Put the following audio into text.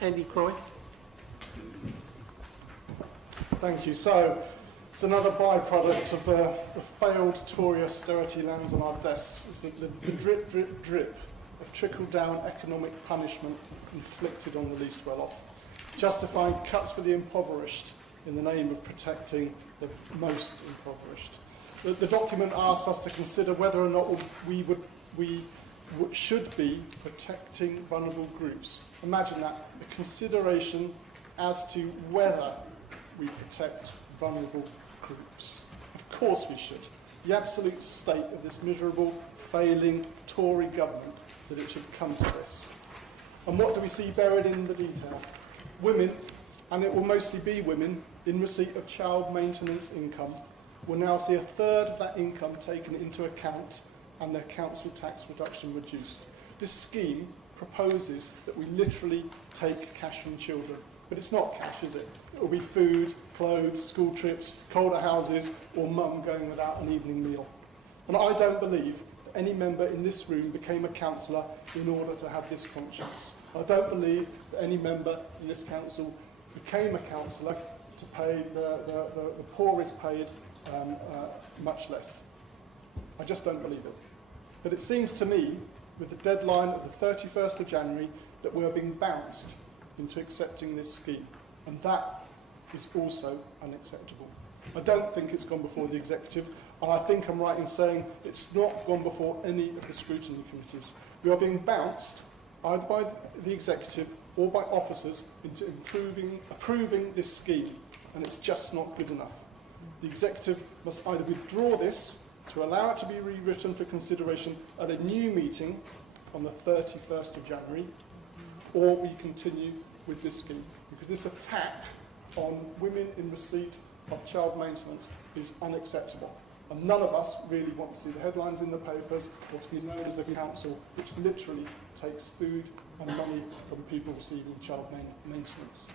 Andy Croy. Thank you. So, it's another byproduct of the failed Tory austerity lands on our desks. It's the drip, drip, drip of trickle-down economic punishment inflicted on the least well-off, justifying cuts for the impoverished in the name of protecting the most impoverished. The document asks us to consider whether or not we should be protecting vulnerable groups. Imagine that, a consideration as to whether we protect vulnerable groups. Of course we should. The absolute state of this miserable, failing Tory government that it should come to this. And what do we see buried in the detail? Women, and it will mostly be women, in receipt of child maintenance income, will now see a third of that income taken into account and their council tax reduction reduced. This scheme proposes that we literally take cash from children. But it's not cash, is it? It will be food, clothes, school trips, colder houses, or mum going without an evening meal. And I don't believe that any member in this room became a councillor in order to have this conscience. I don't believe that any member in this council became a councillor to pay the poorest paid much less. I just don't believe it. But it seems to me, with the deadline of the 31st of January, that we're being bounced into accepting this scheme. And that is also unacceptable. I don't think it's gone before the executive, and I think I'm right in saying it's not gone before any of the scrutiny committees. We are being bounced either by the executive or by officers into approving this scheme, and it's just not good enough. The executive must either withdraw this to allow it to be rewritten for consideration at a new meeting on the 31st of January, or we continue with this scheme, because this attack on women in receipt of child maintenance is unacceptable. And none of us really want to see the headlines in the papers or to be known as the council, which literally takes food and money from people receiving child maintenance.